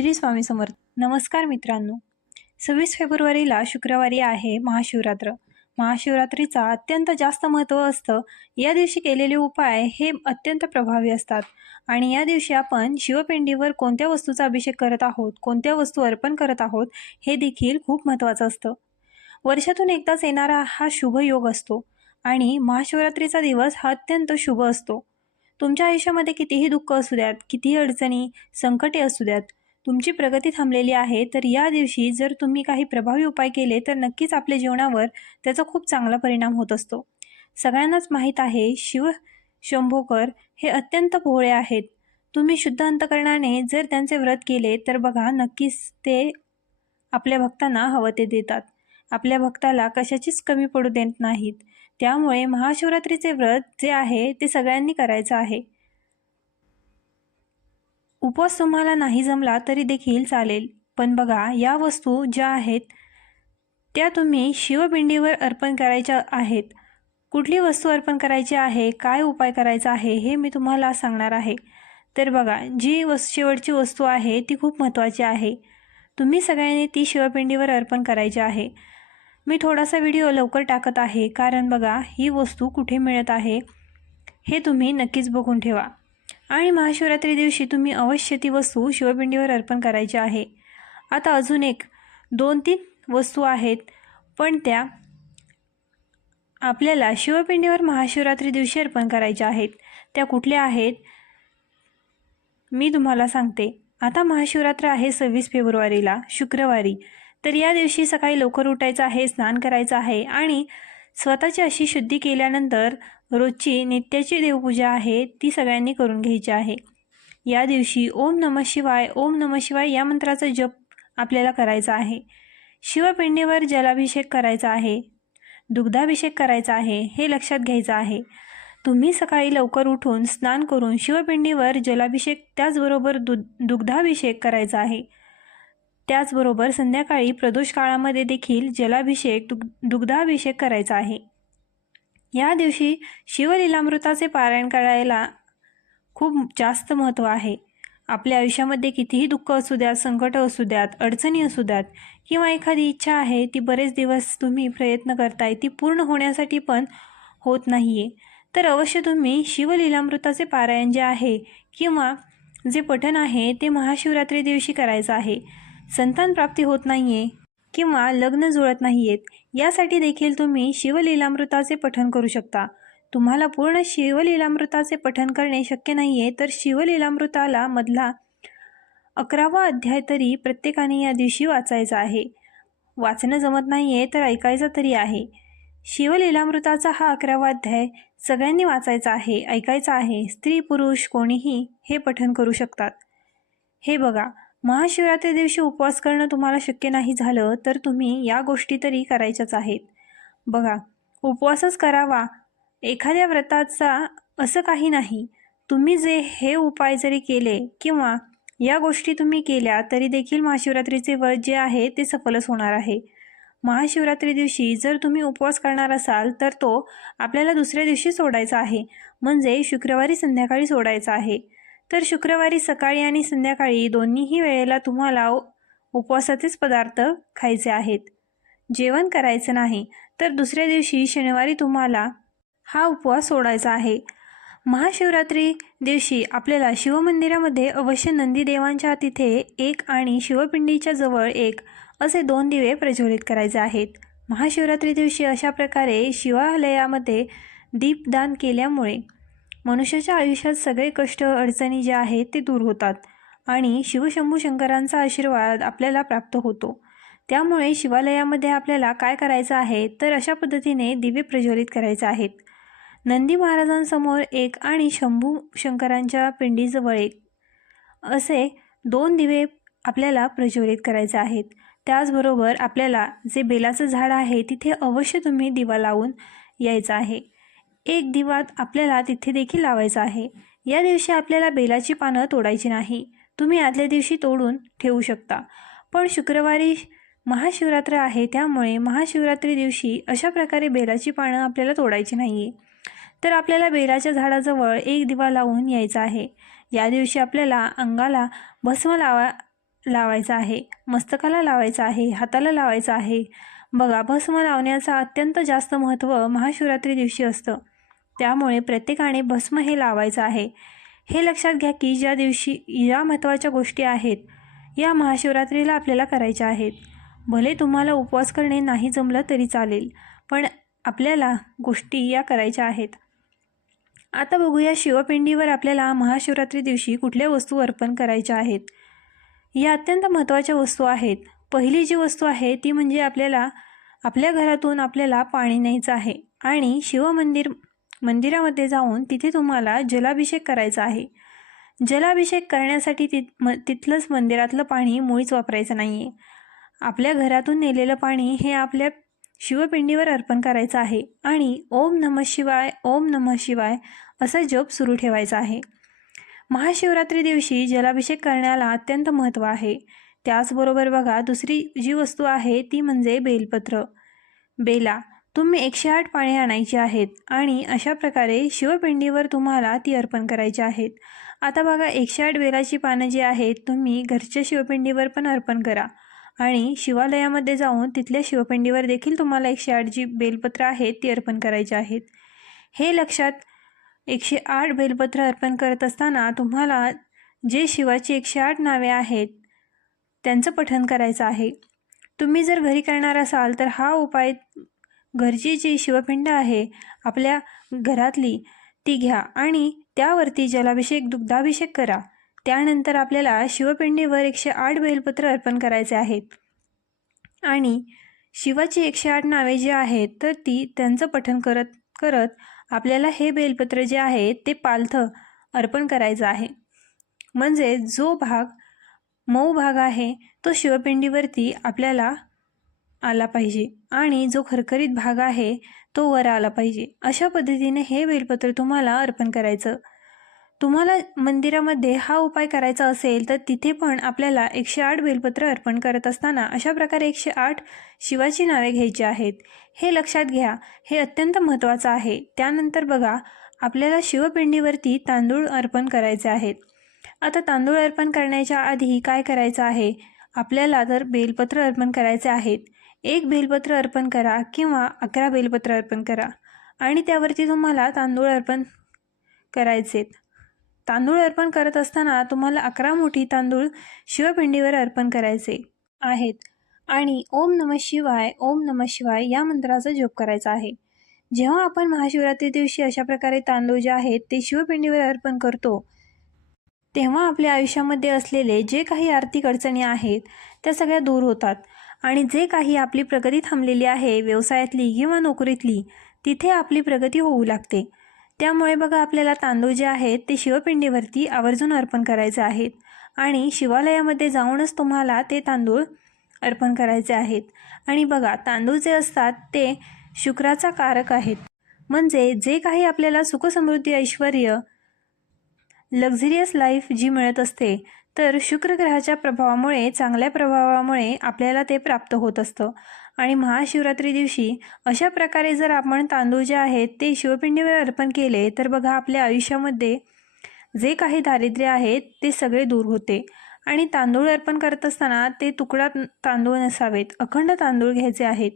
श्री स्वामी समर्थ. नमस्कार मित्रांनो. सव्वीस फेब्रुवारीला शुक्रवारी आहे महाशिवरात्र. महाशिवरात्रीचा अत्यंत जास्त महत्त्व असतं. या दिवशी केलेले उपाय हे अत्यंत प्रभावी असतात. आणि या दिवशी आपण शिवपिंडीवर कोणत्या वस्तूचा अभिषेक करत आहोत कोणत्या वस्तू अर्पण करत आहोत हे देखील खूप महत्त्वाचं असतं. वर्षातून एकदाच येणारा हा शुभ योग असतो. आणि महाशिवरात्रीचा दिवस हा अत्यंत शुभ असतो. तुमच्या आयुष्यामध्ये कितीही दुःख असू द्यात कितीही अडचणी संकटे असू द्यात तुमची प्रगती थांबलेली आहे तर या दिवशी जर तुम्ही काही प्रभावी उपाय केले तर नक्कीच आपल्या जीवनावर त्याचा खूप चांगला परिणाम होत असतो. सगळ्यांनाच माहीत आहे शिव शंभोकर हे अत्यंत भोळे आहेत. तुम्ही शुद्ध अंतकरणाने जर त्यांचे व्रत केले तर बघा नक्कीच ते आपल्या भक्तांना हवं ते देतात. आपल्या भक्ताला कशाचीच कमी पडू देत नाहीत. त्यामुळे महाशिवरात्रीचे व्रत जे आहे ते सगळ्यांनी करायचं आहे. उपवास तुम्हाला नाही जमला तरी देखील चालेल. पण बघा या वस्तू ज्या आहेत त्या तुम्ही शिवपिंडीवर अर्पण करायच्या आहेत. कुठली वस्तू अर्पण करायची आहे काय उपाय करायचा आहे हे मी तुम्हाला सांगणार आहे. तर बघा जी वस् शेवटची वस्तू आहे ती खूप महत्त्वाची आहे. तुम्ही सगळ्यांनी ती शिवपिंडीवर अर्पण करायची आहे. मी थोडासा व्हिडिओ लवकर टाकत आहे कारण बघा ही वस्तू कुठे मिळत आहे हे तुम्ही नक्कीच बघून ठेवा. आणि महाशिवरात्री दिवशी तुम्ही अवश्य ती वस्तू शिवपिंडीवर अर्पण करायची आहे. आता अजून एक दोन तीन वस्तू आहेत पण त्या आपल्याला शिवपिंडीवर महाशिवरात्री दिवशी अर्पण करायच्या आहेत. त्या कुठल्या आहेत? मी तुम्हाला सांगते. आता महाशिवरात्र आहे सव्वीस फेब्रुवारीला शुक्रवारी. तर या दिवशी सकाळी लवकर उठायचं आहे स्नान करायचं आहे आणि स्वतःची अशी शुद्धी केल्यानंतर रोजची नित्याची देवपूजा आहे ती सगळ्यांनी करून घ्यायची आहे. या दिवशी ओम नमः शिवाय ओम नमः शिवाय या मंत्राचा जप आपल्याला करायचा आहे. शिवपिंडीवर जलाभिषेक करायचा आहे. दुग्धाभिषेक करायचा आहे हे लक्षात घ्यायचं आहे. तुम्ही सकाळी लवकर उठून स्नान करून शिवपिंडीवर जलाभिषेक त्याचबरोबर दु दुग्धाभिषेक करायचा आहे. त्याचबरोबर संध्याकाळी प्रदोष काळामध्ये देखील जलाभिषेक दुग् दुग्धाभिषेक करायचा आहे. या दिवशी शिवलीलामृताचे पारायण करायला खूप जास्त महत्त्व आहे. आपल्या आयुष्यामध्ये कितीही दुःख असू द्यात संकट असू द्यात अडचणी असू द्यात किंवा एखादी इच्छा आहे ती बरेच दिवस तुम्ही प्रयत्न करताय ती पूर्ण होण्यासाठी पण होत नाही आहे तर अवश्य तुम्ही शिवलीलामृताचे पारायण जे आहे किंवा जे पठण आहे ते महाशिवरात्री दिवशी करायचं आहे. संतान प्राप्ती होत नाही आहे किंवा लग्न जुळत नाही आहेत यासाठी देखील तुम्ही शिवलीलामृताचे पठन करू शकता. तुम्हाला पूर्ण शिवलीलामृताचे पठन करणे शक्य नाही आहे तर शिवलीलामृताला मधला अकरावा अध्याय तरी प्रत्येकाने या दिवशी वाचायचा आहे. वाचणं जमत नाही आहे तर ऐकायचं तरी आहे. शिवलीलामृताचा हा अकरावा अध्याय सगळ्यांनी वाचायचा आहे ऐकायचा आहे. स्त्री पुरुष कोणीही हे पठन करू शकतात. हे बघा महाशिवरात्री दिवशी उपवास करणं तुम्हाला शक्य नाही झालं तर तुम्ही या गोष्टी तरी करायच्याच आहेत. बघा उपवासच करावा. एखाद्या व्रताचा असं काही नाही. तुम्ही जे हे उपाय जरी केले किंवा या गोष्टी तुम्ही केल्या तरी देखील महाशिवरात्रीचे व्रत जे आहे ते सफलच होणार आहे. महाशिवरात्री दिवशी जर तुम्ही उपवास करणार असाल तर तो आपल्याला दुसऱ्या दिवशी सोडायचा आहे. म्हणजे शुक्रवारी संध्याकाळी सोडायचा आहे. तर शुक्रवारी सकाळी आणि संध्याकाळी दोन्हीही वेळेला तुम्हाला उपवासाचेच पदार्थ खायचे आहेत. जेवण करायचं नाही तर दुसऱ्या दिवशी शनिवारी तुम्हाला हा उपवास सोडायचा आहे. महाशिवरात्री दिवशी आपल्याला शिवमंदिरामध्ये अवश्य नंदीदेवांच्या तिथे एक आणि शिवपिंडीच्या जवळ एक असे दोन दिवे प्रज्वलित करायचे आहेत. महाशिवरात्री दिवशी अशा प्रकारे शिवालयामध्ये दीपदान केल्यामुळे मनुष्याच्या आयुष्यात सगळे कष्ट अडचणी ज्या आहेत ते दूर होतात. आणि शिवशंभू शंकरांचा आशीर्वाद आपल्याला प्राप्त होतो. त्यामुळे शिवालयामध्ये आपल्याला काय करायचं आहे तर अशा पद्धतीने दिवे प्रज्वलित करायचे आहेत. नंदी महाराजांसमोर एक आणि शंभू शंकरांच्या पिंडीजवळ एक असे दोन दिवे आपल्याला प्रज्वलित करायचे आहेत. त्याचबरोबर आपल्याला जे बेलाचं झाड आहे तिथे अवश्य तुम्ही दिवा लावून यायचं आहे. एक दिवा आपल्याला तिथे देखील लावायचा आहे. या दिवशी आपल्याला बेलाची पानं तोडायची नाही. तुम्ही आदल्या दिवशी तोडून ठेवू शकता. पण शुक्रवारी महाशिवरात्र आहे त्यामुळे महाशिवरात्री दिवशी अशा प्रकारे बेलाची पानं आपल्याला तोडायची नाही आहे तर आपल्याला बेलाच्या झाडाजवळ एक दिवा लावून यायचा आहे. या दिवशी आपल्याला अंगाला भस्म लावा लावायचा आहे. मस्तकाला लावायचा आहे हाताला लावायचा आहे. बघा भस्म लावण्याचं अत्यंत जास्त महत्त्व महाशिवरात्री दिवशी असतं. त्यामुळे प्रत्येकाने भस्म हे लावायचं आहे. हे लक्षात घ्या की ज्या दिवशी या महत्त्वाच्या गोष्टी आहेत या महाशिवरात्रीला आपल्याला करायच्या आहेत. भले तुम्हाला उपवास करणे नाही जमलं तरी चालेल पण आपल्याला गोष्टी या करायच्या आहेत. आता बघूया शिवपिंडीवर आपल्याला महाशिवरात्री दिवशी कुठल्या वस्तू अर्पण करायच्या आहेत. या अत्यंत महत्त्वाच्या वस्तू आहेत. पहिली जी वस्तू आहे ती म्हणजे आपल्याला आपल्या घरातून आपल्याला पाणी न्यायचं आहे आणि शिवमंदिर मंदिरामध्ये जाऊन तिथे तुम्हाला जलाभिषेक करायचा आहे. जलाभिषेक करण्यासाठी तिथ म तिथलंच मंदिरातलं पाणी मुळीच वापरायचं नाही आहे आपल्या घरातून नेलेलं पाणी हे आपल्या शिवपिंडीवर अर्पण करायचं आहे आणि ओम नमः शिवाय ओम नमः शिवाय असा जप सुरू ठेवायचा आहे. महाशिवरात्री दिवशी जलाभिषेक करण्याला अत्यंत महत्त्व आहे. त्याचबरोबर बघा दुसरी जी वस्तू आहे ती म्हणजे बेलपत्र. बेला. तुम्ही एकशे आठ पाणी आणायची आहेत आणि अशा प्रकारे शिवपिंडीवर तुम्हाला ती अर्पण करायची आहेत. आता बघा एकशे आठ बेलाची पानं जी आहेत तुम्ही घरच्या शिवपिंडीवर पण अर्पण करा. आणि शिवालयामध्ये जाऊन तिथल्या शिवपिंडीवर देखील तुम्हाला एकशे आठ जी बेलपत्र आहेत ती अर्पण करायची आहेत. हे लक्षात एकशे आठ बेलपत्र अर्पण करत असताना तुम्हाला जे शिवाची एकशे आठ नावे आहेत त्यांचं पठण करायचं आहे. तुम्ही जर घरी करणार असाल तर हा उपाय घरची जी शिवपिंड आहे. आपल्या घरातली ती घ्या आणि त्यावरती जलाभिषेक दुग्धाभिषेक करा. त्यानंतर आपल्याला शिवपिंडीवर एकशे आठ बेलपत्र अर्पण करायचे आहेत. आणि शिवाची एकशे आठ नावे जी आहेत तर ती त्यांचं पठन करत करत आपल्याला हे बेलपत्र जे आहे ते पालथं अर्पण करायचं आहे. म्हणजे जो भाग मऊ भाग आहे तो शिवपिंडीवरती आपल्याला आला पाहिजे. आणि जो खरखरीत भाग आहे तो वर आला पाहिजे. अशा पद्धतीने हे बेलपत्र तुम्हाला अर्पण करायचं. तुम्हाला मंदिरामध्ये हा उपाय करायचा असेल तर तिथे पण आपल्याला एकशे आठ बेलपत्र अर्पण करत असताना अशा प्रकारे एकशे आठ शिवाची नावे घ्यायची आहेत. हे लक्षात घ्या. हे अत्यंत महत्त्वाचं आहे. त्यानंतर बघा आपल्याला शिवपिंडीवरती तांदूळ अर्पण करायचे आहेत. आता तांदूळ अर्पण करण्याच्या आधी काय करायचं आहे? आपल्याला तर बेलपत्र अर्पण करायचे आहेत. एक बेलपत्र अर्पण करा किंवा अकरा बेलपत्र अर्पण करा. आणि त्यावरती तुम्हाला तांदूळ अर्पण करायचेत. तांदूळ अर्पण करत असताना तुम्हाला अकरा मोठी तांदूळ शिवपिंडीवर अर्पण करायचे आहेत. आणि ओम नम शिवाय ओम नम शिवाय या मंत्राचा जप करायचा आहे. जेव्हा आपण महाशिवरात्री दिवशी अशा प्रकारे तांदूळ जे आहेत ते शिवपिंडीवर अर्पण करतो तेव्हा आपल्या आयुष्यामध्ये असलेले जे काही आर्थिक अडचणी आहेत त्या सगळ्या दूर होतात. आणि जे काही आपली प्रगती थांबलेली आहे व्यवसायातली किंवा नोकरीतली तिथे आपली प्रगती होऊ लागते. त्यामुळे बघा आपल्याला तांदूळ जे आहेत ते शिवपिंडीवरती आवर्जून अर्पण करायचे आहेत. आणि शिवालयामध्ये जाऊनच तुम्हाला ते तांदूळ अर्पण करायचे आहेत. आणि बघा तांदूळ जे असतात ते शुक्राचा कारक आहेत. म्हणजे जे काही आपल्याला सुखसमृद्धी ऐश्वर लक्झरियस लाईफ जी मिळत असते तर शुक्र ग्रहाच्या प्रभावामुळे चांगल्या प्रभावामुळे आपल्याला ते प्राप्त होत असतं. आणि महाशिवरात्री दिवशी अशा प्रकारे जर आपण तांदूळ जे आहेत ते शिवपिंडीवर अर्पण केले तर बघा आपल्या आयुष्यामध्ये जे काही दारिद्र्य आहेत ते सगळे दूर होते. आणि तांदूळ अर्पण करत असताना ते तुकडा तांदूळ नसावेत अखंड तांदूळ घ्यायचे आहेत.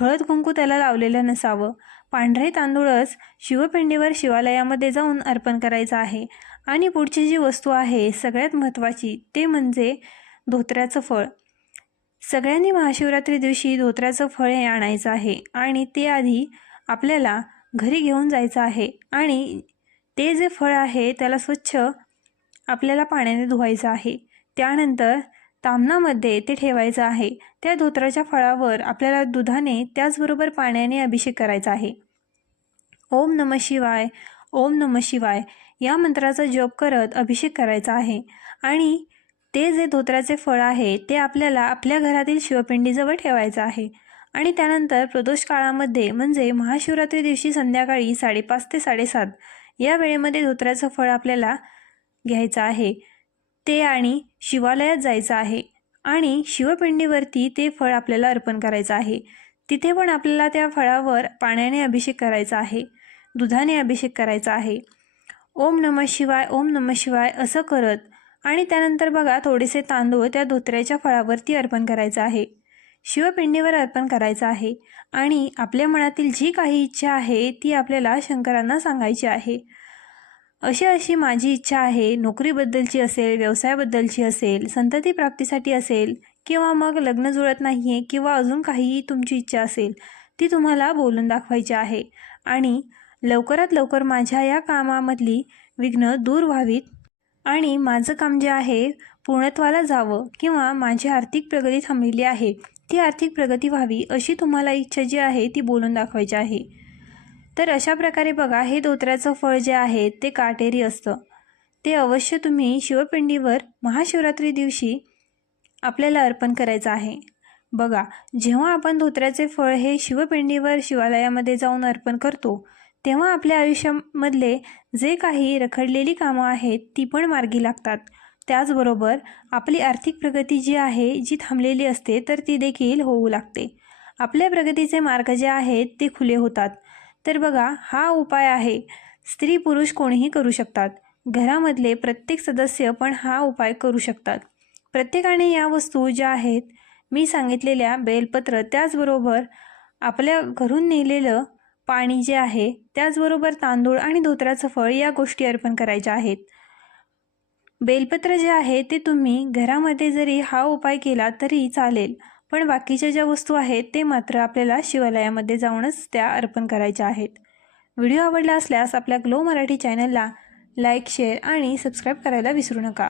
हळद कुंकू त्याला लावलेलं नसावं. पांढरे तांदूळच शिवपिंडीवर शिवालयामध्ये जाऊन अर्पण करायचं आहे. आणि पुढची जी वस्तू आहे सगळ्यात महत्त्वाची ते म्हणजे धोत्र्याचं फळ. सगळ्यांनी महाशिवरात्री दिवशी धोत्र्याचं फळ हे आणायचं आहे आणि ते आधी आपल्याला घरी घेऊन जायचं आहे आणि ते जे फळ आहे त्याला स्वच्छ आपल्याला पाण्याने धुवायचं आहे. त्यानंतर तामणामध्ये ते ठेवायचं आहे. त्या धोत्राच्या फळावर आपल्याला दुधाने त्याचबरोबर पाण्याने अभिषेक करायचा आहे. ओम नम शिवाय ओम नम शिवाय या मंत्राचा जप करत अभिषेक करायचा आहे. आणि ते जे धोत्राचे फळ आहे ते आपल्याला आपल्या घरातील शिवपिंडीजवळ ठेवायचं आहे. आणि त्यानंतर प्रदोष काळामध्ये म्हणजे महाशिवरात्री दिवशी संध्याकाळी साडेपाच ते साडेसात या वेळेमध्ये धोत्राचं फळ आपल्याला घ्यायचं आहे. ते आणि शिवालयात जायचं आहे आणि शिवपिंडीवरती ते फळ आपल्याला अर्पण करायचं आहे. तिथे पण आपल्याला त्या फळावर पाण्याने अभिषेक करायचा आहे दुधाने अभिषेक करायचा आहे. ओम नम शिवाय ओम नम शिवाय असं करत आणि त्यानंतर बघा थोडेसे तांदूळ त्या धोत्र्याच्या फळावरती अर्पण करायचं आहे. शिवपिंडीवर अर्पण करायचं आहे आणि आपल्या मनातील जी काही इच्छा आहे ती आपल्याला शंकरांना सांगायची आहे. अशी अशी माझी इच्छा आहे नोकरीबद्दलची असेल व्यवसायाबद्दलची असेल संतती प्राप्तीसाठी असेल किंवा मग लग्न जुळत नाही आहे किंवा अजून काहीही तुमची इच्छा असेल ती तुम्हाला बोलून दाखवायची आहे. आणि लवकरात लवकर माझ्या या कामामधली विघ्न दूर व्हावीत आणि माझं काम जे आहे पूर्णत्वाला जावं किंवा माझी आर्थिक प्रगती थांबलेली आहे ती आर्थिक प्रगती व्हावी अशी तुम्हाला इच्छा जी आहे ती बोलून दाखवायची आहे. तर अशा प्रकारे बघा हे धोत्र्याचं फळ जे आहे ते काटेरी असतं. ते अवश्य तुम्ही शिवपिंडीवर महाशिवरात्री दिवशी आपल्याला अर्पण करायचं आहे. बघा जेव्हा आपण धोत्र्याचे फळ हे शिवपिंडीवर शिवालयामध्ये जाऊन अर्पण करतो तेव्हा आपल्या आयुष्यामधले जे काही रखडलेली कामं आहेत ती पण मार्गी लागतात. त्याचबरोबर आपली आर्थिक प्रगती जी आहे जी थांबलेली असते तर ती देखील होऊ लागते. आपल्या प्रगतीचे मार्ग जे आहेत ते खुले होतात. तर बघा हा उपाय आहे. स्त्री पुरुष कोणीही करू शकतात. घरामधले प्रत्येक सदस्य पण हा उपाय करू शकतात. प्रत्येकाने या वस्तू ज्या आहेत मी सांगितलेल्या बेलपत्र त्याचबरोबर आपल्या घरून नेलेलं पाणी जे आहे त्याचबरोबर तांदूळ आणि धोत्राचं फळ या गोष्टी अर्पण करायच्या आहेत. बेलपत्र जे आहे ते तुम्ही घरामध्ये जरी हा उपाय केला तरी चालेल. पण बाकीच्या ज्या वस्तू आहेत ते मात्र आपल्याला शिवालयामध्ये जाऊनच त्या अर्पण करायच्या आहेत. व्हिडिओ आवडला असल्यास आपल्या ग्लो मराठी चॅनलला लाईक शेअर आणि सबस्क्राईब करायला विसरू नका.